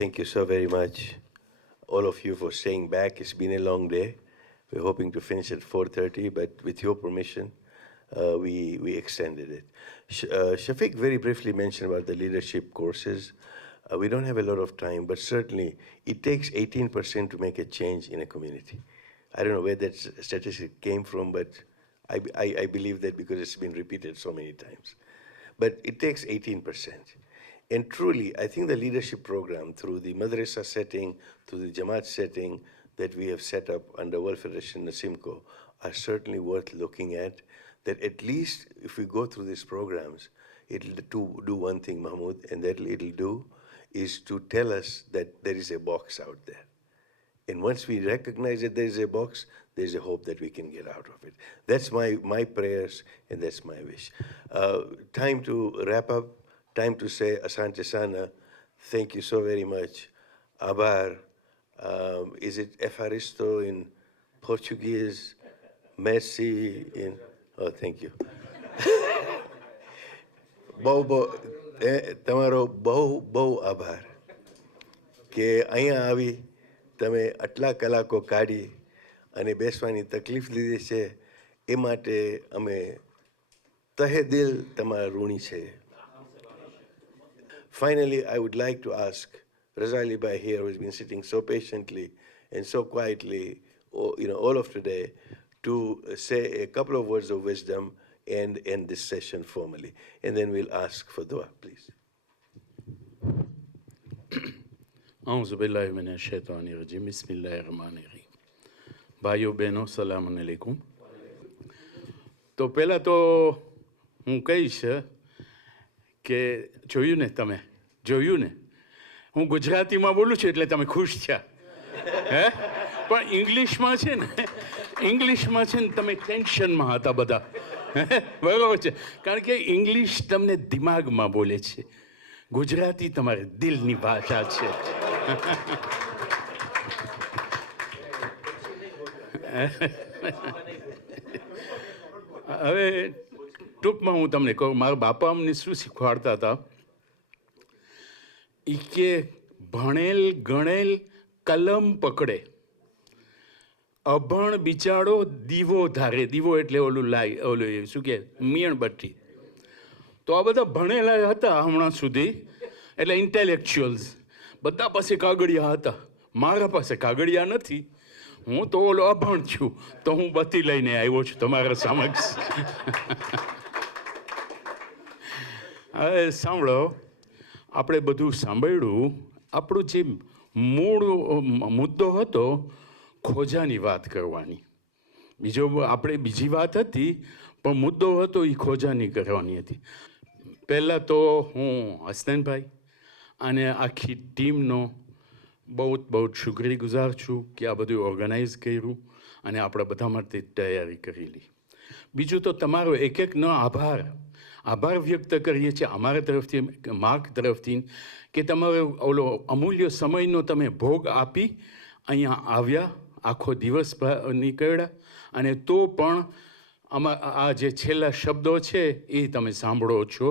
Thank you so very much, all of you, for staying back. It's been a long day. We're hoping to finish at 4:30, but with your permission, we extended it. Shafiq very briefly mentioned about the leadership courses. We don't have a lot of time, but certainly it takes 18% to make a change in a community. I don't know where that statistic came from, but I believe that because it's been repeated so many times. But it takes 18%. And truly, I think the leadership program through the madrasa setting, through the Jamaat setting that we have set up under World Federation Nasimco are certainly worth looking at. That at least if we go through these programs, it'll do one thing, Mahmoud, and that it'll do is to tell us that there is a box out there. And once we recognize that there is a box, there's a hope that we can get out of it. That's my prayers, and that's my wish. Time to wrap up. Time to say Asante Sana, thank you so very much. Abar, is it Efaristo in Portuguese? Merci in, oh, thank you. તમારો બહુ આભાર કે અહીંયા આવી તમે આટલા કલાકો કાઢી અને બેસવાની તકલીફ લીધી છે એ માટે અમે તહે દિલ તમારા ઋણી છે. Finally, I would like to ask Raza Ali Bhai here, who has been sitting so patiently and so quietly, all of today, to say a couple of words of wisdom and end this session formally. And then we'll ask for dua, please. أعوذ بالله من الشيطان الرجيم بسم الله الرحمن الرحيم. ભાઈઓ બહેનો સલામ અલૈકુમ. તો પહેલાં તો હું કહીશ કે જોયું ને તમે જોયું ને હું ગુજરાતીમાં બોલું છું એટલે તમે ખુશ થયા હે પણ ઇંગ્લિશમાં છે ને તમે ટેન્શનમાં હતા બધા બરાબર છે કારણ કે ઇંગ્લિશ તમને દિમાગમાં બોલે છે ગુજરાતી તમારે દિલની ભાષા છે. હવે ટૂંકમાં હું તમને કહું મારા બાપા અમને શું શીખવાડતા હતા એ કે ભણેલ ગણેલ કલમ પકડે અભણ બિચારો દીવો ધારે દીવો એટલે ઓલું શું કે મીણબત્તી. તો આ બધા ભણેલા હતા હમણાં સુધી એટલે ઇન્ટેલેક્ચ્યુઅલ્સ બધા પાસે કાગળિયા હતા મારા પાસે કાગળિયા નથી હું તો ઓલો અભણ છું તો હું બત્તી લઈને આવ્યો છું તમારા સમક્ષ. હવે સાંભળો આપણે બધું સાંભળ્યું આપણું જે મૂળ મુદ્દો હતો ખોજાની વાત કરવાની બીજો આપણે બીજી વાત હતી પણ મુદ્દો હતો એ ખોજાની કરવાની હતી. પહેલાં તો હું હસનૈનભાઈ અને આખી ટીમનો બહુ શુક્રિયાગુજાર છું કે આ બધું ઓર્ગેનાઇઝ કર્યું અને આપણે બધા માટે તૈયારી કરેલી. બીજું તો તમારો એકનો આભાર વ્યક્ત કરીએ છીએ અમારા તરફથી માર્ક તરફથી કે તમારો ઓલો અમૂલ્ય સમયનો તમે ભોગ આપી અહીંયા આવ્યા આખો દિવસ નીકળ્યા અને તો પણ આ જે છેલ્લા શબ્દો છે એ તમે સાંભળો છો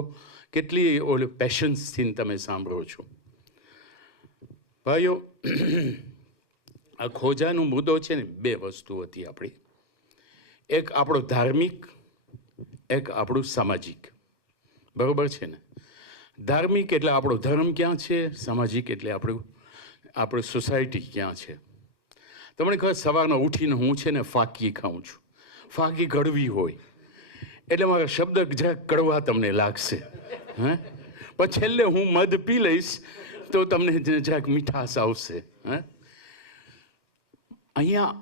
કેટલી ઓલો પેશન્સથી તમે સાંભળો છો. ભાઈઓ આ ખોજાનો મુદ્દો છે ને બે વસ્તુ હતી આપણી એક આપણો ધાર્મિક એક આપણું સામાજિક બરાબર છે ને. ધાર્મિક એટલે આપણો ધર્મ ક્યાં છે સામાજિક એટલે આપણું સોસાયટી ક્યાં છે. તમને ખબર સવારના ઉઠીને હું છે ને ફાકી ખાઉં છું ફાકી કડવી હોય એટલે મારા શબ્દ જરાક કડવા તમને લાગશે હે પણ છેલ્લે હું મધ પી લઈશ તો તમને જરાક મીઠાશ આવશે હે. અહીંયા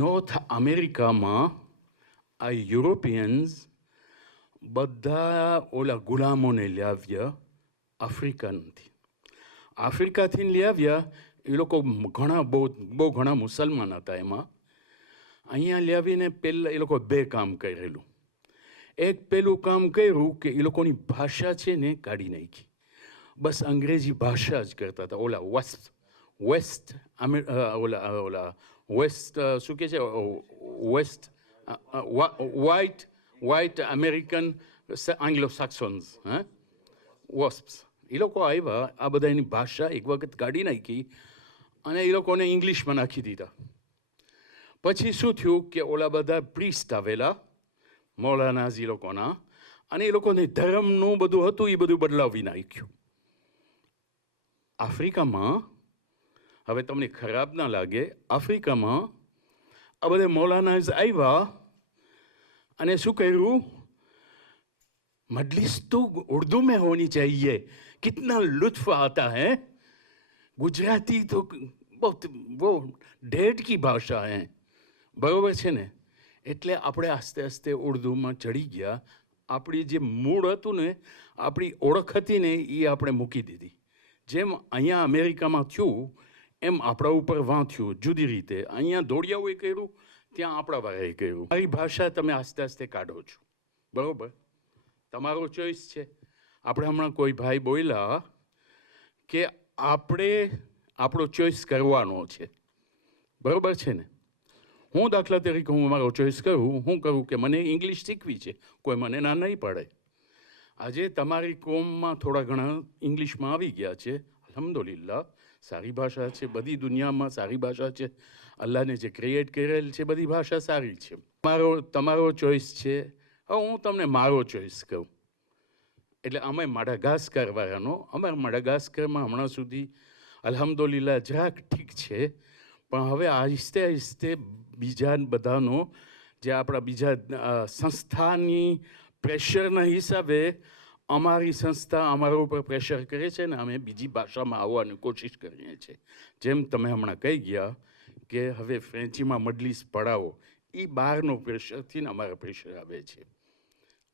નોર્થ અમેરિકામાં આ યુરોપિયન્સ બધા ઓલા ગુલામોને લાવ્યા આફ્રિકાથી લાવ્યા એ લોકો બહુ ઘણા મુસલમાન હતા એમાં અહીંયા લાવીને પહેલાં એ લોકો બે કામ કરેલું. એક પેલું કામ કર્યું કે એ લોકોની ભાષા છે ને કાઢી નાખી બસ અંગ્રેજી ભાષા જ કરતા હતા. ઓલા વેસ્ટ શું કહે છે west white American Anglo-Saxons, wasps, એ લોકો આવ્યા, આ બધા એની ભાષા એક વખત કાઢી નાખી અને એ લોકોને ઇંગ્લિશમાં નાખી દીધા. પછી શું થયું કે ઓલા બધા પ્રીસ્ટ આવેલા મૌલાનાઝ એ લોકોના, અને એ લોકોને ધર્મનું બધું હતું એ બધું બદલાવી નાખ્યું. આફ્રિકામાં, હવે તમને ખરાબ ના લાગે, આફ્રિકામાં આ બધા મૌલાનાઝ આવ્યા અને શું કર્યું, मजलिस तो उर्दू में होनी चाहिए, कितना लुत्फ आता है, गुजराती तो बहुत वो डेढ़ की भाषा है, बराबर છે ને. એટલે આપણે આસ્તે આસ્તે ઉર્દુમાં ચડી ગયા. આપણી જે મૂળ હતું ને, આપણી ઓળખ હતી ને, એ આપણે મૂકી દીધી. જેમ અહીંયા અમેરિકામાં થયું એમ આપણા ઉપર વાંચ્યું જુદી રીતે. અહીંયા દોડિયાઓએ કર્યું, ત્યાં આપણા વાળાએ કર્યું. મારી ભાષા તમે આસ્તે આસ્તે કાઢો છો, બરાબર, તમારો ચોઈસ છે. આપણે હમણાં કોઈ ભાઈ બોલ્યા કે આપણે આપણો ચોઈસ કરવાનો છે, બરાબર છે ને. હું દાખલા તરીકે હું મારો ચોઈસ કરું, હું કરું કે મને ઇંગ્લિશ શીખવી છે, કોઈ મને ના નહીં પડે. આજે તમારી કોમમાં થોડા ઘણા ઇંગ્લિશમાં આવી ગયા છે, અલ્હમ્દુલિલ્લાહ, સારી ભાષા છે, બધી દુનિયામાં સારી ભાષા છે. અલ્લાહને જે ક્રિએટ કરેલ છે બધી ભાષા સારી છે. તમારો ચોઈસ છે. હવે હું તમને મારો ચોઈસ કહું. એટલે અમે માડાગાસ્કર વાળાનો, અમારા માડાગાસ્કરમાં હમણાં સુધી અલ્હમ્દુલિલ્લાહ જરાક ઠીક છે, પણ હવે આહિસ્તે આહિસ્તે બીજા બધાનો જે આપણા બીજા સંસ્થાની પ્રેશરના હિસાબે અમારી સંસ્થા અમારા ઉપર પ્રેશર કરે છે ને, અમે બીજી ભાષામાં આવવાની કોશિશ કરીએ છીએ. જેમ તમે હમણાં કહી ગયા કે હવે ફ્રેન્ચીમાં મજલિસ પડાવો, એ બહારનો પ્રેશરથી ને અમારા પ્રેશર આવે છે,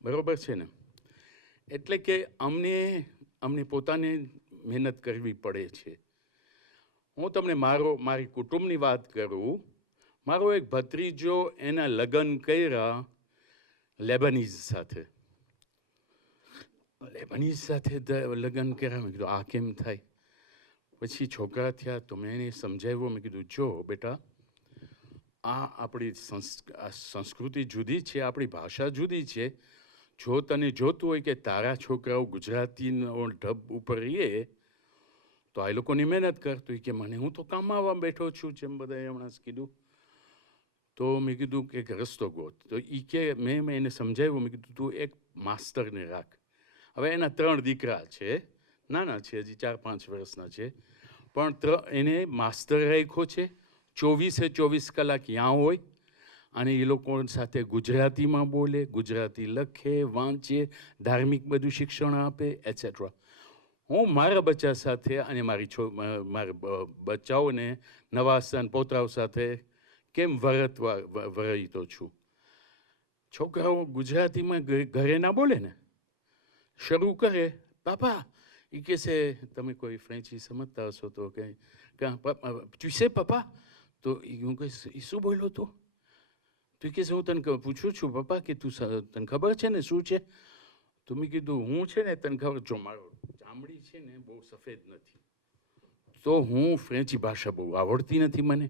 બરાબર છે ને. એટલે કે અમને પોતાને મહેનત કરવી પડે છે. હું તમને મારી કુટુંબની વાત કરું. મારો એક ભત્રીજો એના લગ્ન કર્યા લેબનીઝ સાથે લગ્ન કર્યા. મેં કીધું આ કેમ થાય? પછી છોકરા થયા તો મેં એને સમજાવ્યું. મેં કીધું જો બેટા, આ આપણી સંસ્કૃતિ જુદી છે, આપણી ભાષા જુદી છે. જો તને જોતું હોય કે તારા છોકરાઓ ગુજરાતીનો ઢબ ઉપર રહીએ તો આ લોકોની મહેનત કરતું હોય કે મને હું તો કામમાં આવવા બેઠો છું, જેમ બધાએ હમણાં કીધું. તો મેં કીધું કે રસ્તો ગોત. તો એ કે મેં એને સમજાવ્યું. મેં કીધું તું એક માસ્તરને રાખ. હવે એના 3 દીકરા છે, નાના છે, હજી 4-5 વર્ષના છે, પણ એને માસ્તર રાખ્યો છે. 24 કલાક ત્યાં હોય અને એ લોકો સાથે ગુજરાતીમાં બોલે, ગુજરાતી લખે, વાંચે, ધાર્મિક બધું શિક્ષણ આપે, એટસેટ્રા. હું મારા બચ્ચા સાથે અને મારા બચ્ચાઓને, નવાસન પોતરાઓ સાથે કેમ વરહીતો છું. છોકરાઓ ગુજરાતીમાં ઘરે ના બોલે ને, શરૂ કરે પાપા, એ કહેશે તમે કોઈ ફ્રેન્ચી સમજતા હશો તો કે તું sais પપ્પા, તો હું કહીશ એ શું બોલ્યો તું? તો એ કહેશે હું તને પૂછું છું પપ્પા કે તું તને ખબર છે ને શું છે? તો મેં કીધું હું છે ને તને ખબર, જો મારો ચામડી છે ને બહુ સફેદ નથી, તો હું ફ્રેન્ચી ભાષા બહુ આવડતી નથી મને,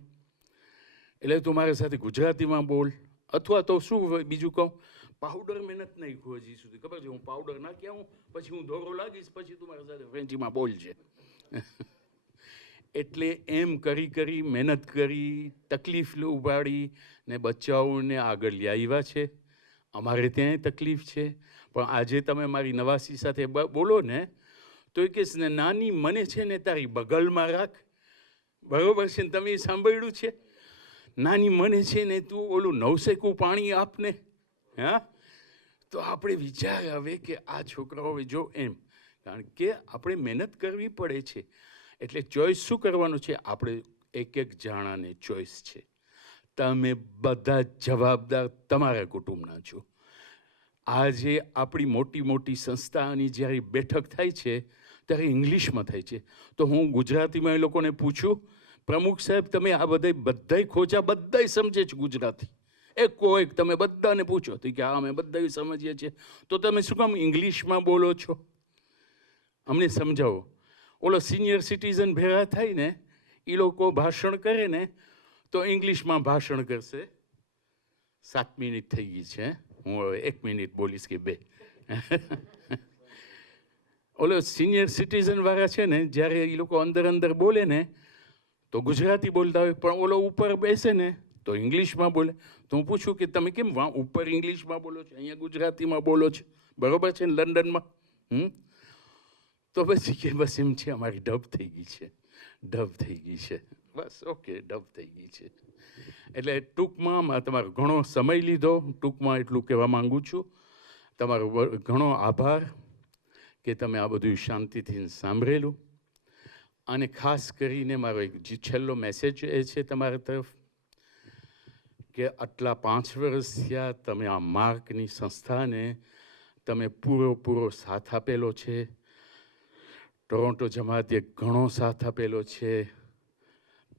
એટલે તું મારા સાથે ગુજરાતીમાં બોલ. અથવા તો શું બીજું કહું, પાવડર મહેનત નહીં હજી સુધી, ખબર છે? હું પાવડર નાખી આવું પછી હું ધોરો લાગીશ, પછી તું મારા સાથે ફ્રેન્ચીમાં બોલજે. એટલે એમ કરી મહેનત કરી, તકલીફ ઉપાડી ને બચ્ચાઓને આગળ લઈ આવ્યા છે. અમારે ત્યાં તકલીફ છે, પણ આજે તમે મારી નવાસી સાથે બોલો ને તો એ કહેશ ને નાની મને છે ને તારી બગલમાં રાખ, બરોબર છે ને? તમે સાંભળ્યું છે? નાની મને છે ને તું ઓલું નવસેકું પાણી આપને. હા, તો આપણે વિચાર આવે કે આ છોકરાઓ જો એમ, કારણ કે આપણે મહેનત કરવી પડે છે. એટલે ચોઈસ શું કરવાનું છે? આપણે એક જાણાને ચોઈસ છે. તમે બધા જવાબદાર તમારા કુટુંબના છો. આજે આપણી મોટી મોટી સંસ્થાની જ્યારે બેઠક થાય છે ત્યારે ઇંગ્લિશમાં થાય છે. તો હું ગુજરાતીમાં એ લોકોને પૂછું, પ્રમુખ સાહેબ તમે આ બધાય ખોજા બધાય સમજે છે ગુજરાતી, એક તમે બધાને પૂછો તો કે હા અમે બધા સમજીએ છીએ, તો તમે શું કામ ઇંગ્લિશમાં બોલો છો? અમને સમજાવો. ઓલો સિનિયર સિટીઝન ભેગા થાય ને, એ લોકો ભાષણ કરે ને તો ઇંગ્લિશમાં ભાષણ કરશે. 7 મિનિટ થઈ ગઈ છે, હું હવે 1 મિનિટ બોલીશ કે 2. ઓલો સિનિયર સિટીઝન વાળા છે ને, જ્યારે એ લોકો અંદર અંદર બોલે ને તો ગુજરાતી બોલતા હોય, પણ ઓલો ઉપર બેસે ને તો ઇંગ્લિશમાં બોલે. તો હું પૂછું કે તમે કેમ ઉપર ઇંગ્લિશમાં બોલો છો, અહીંયા ગુજરાતીમાં બોલો છો, બરોબર છે ને લંડનમાં? તો પછી કે બસ એમ છે, અમારી ડબ થઈ ગઈ છે, ડબ થઈ ગઈ છે, બસ ઓકે, ડબ થઈ ગઈ છે. એટલે ટૂંકમાં તમારો ઘણો સમય લીધો, ટૂંકમાં એટલું કહેવા માંગુ છું. તમારો ઘણો આભાર કે તમે આ બધું શાંતિથી સાંભળેલું. અને ખાસ કરીને મારો એક છેલ્લો મેસેજ એ છે તમારા તરફ કે આટલા 5 વર્ષ થયા તમે આ માર્કની સંસ્થાને તમે પૂરો સાથ આપેલો છે. ટોરોન્ટો જમાતે ઘણો સાથ આપેલો છે,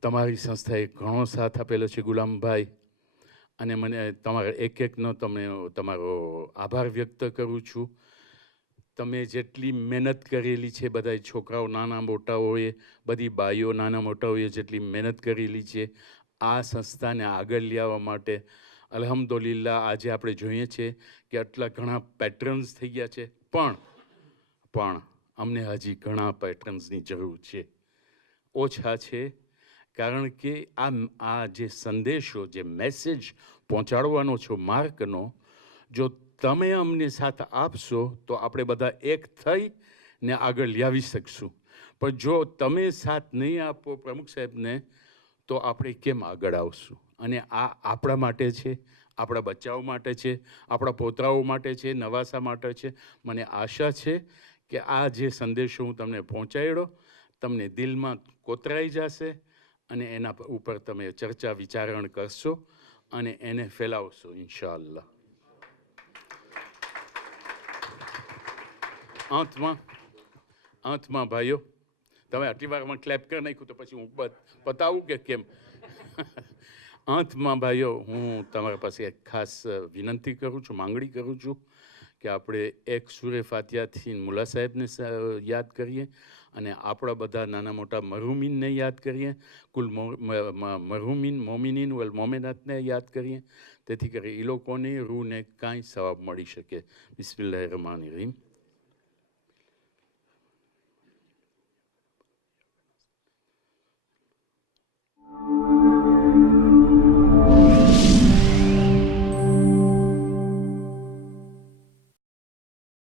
તમારી સંસ્થાએ ઘણો સાથ આપેલો છે ગુલામભાઈ, અને મને તમારા એકનો તમારો આભાર વ્યક્ત કરું છું. તમે જેટલી મહેનત કરેલી છે, બધા છોકરાઓ નાના મોટાઓએ, બધી બાઈઓ નાના મોટાઓએ જેટલી મહેનત કરેલી છે આ સંસ્થાને આગળ લાવવા માટે, અલ્હમ્દુલિલ્લાહ આજે આપણે જોઈએ છીએ કે આટલા ઘણા પેટ્રન્સ થઈ ગયા છે, પણ અમને હજી ઘણા પેટ્રન્સની જરૂર છે, ઓછા છે. કારણ કે આ જે સંદેશો, જે મેસેજ પહોંચાડવાનો છો માર્કનો, જો તમે અમને સાથ આપશો તો આપણે બધા એક થઈને આગળ લાવી શકશું. પણ જો તમે સાથ નહીં આપો પ્રમુખ સાહેબને તો આપણે કેમ આગળ આવશું? અને આ આપણા માટે છે, આપણા બચ્ચાઓ માટે છે, આપણા પોતરાઓ માટે છે, નવાસા માટે છે. મને આશા છે કે આ જે સંદેશો હું તમને પહોંચાડ્યો તમને દિલમાં કોતરાઈ જશે અને એના ઉપર તમે ચર્ચા વિચારણ કરશો અને એને ફેલાવશો ઇન્શાઅલ્લાહ. અંતમાં ભાઈઓ, તમે આટલી વારમાં ક્લેપ કરી નાખ્યું તો પછી હું પતાવું કે કેમ? અંતમાં ભાઈઓ, હું તમારા પાસે એક ખાસ વિનંતી કરું છું, માંગણી કરું છું કે આપણે એક સૂરે ફાતિહાથી મુલ્લા સાહેબને યાદ કરીએ અને આપણા બધા નાના મોટા મરહુમીનને યાદ કરીએ, કુલ મરહુમીન મોમિનીન વલ મોમિનાતને યાદ કરીએ, તેથી કરી એ લોકોની રૂહને કાંઈ સવાબ મળી શકે. બિસ્મિલ્લાહિર રહેમાનિર રહીમ.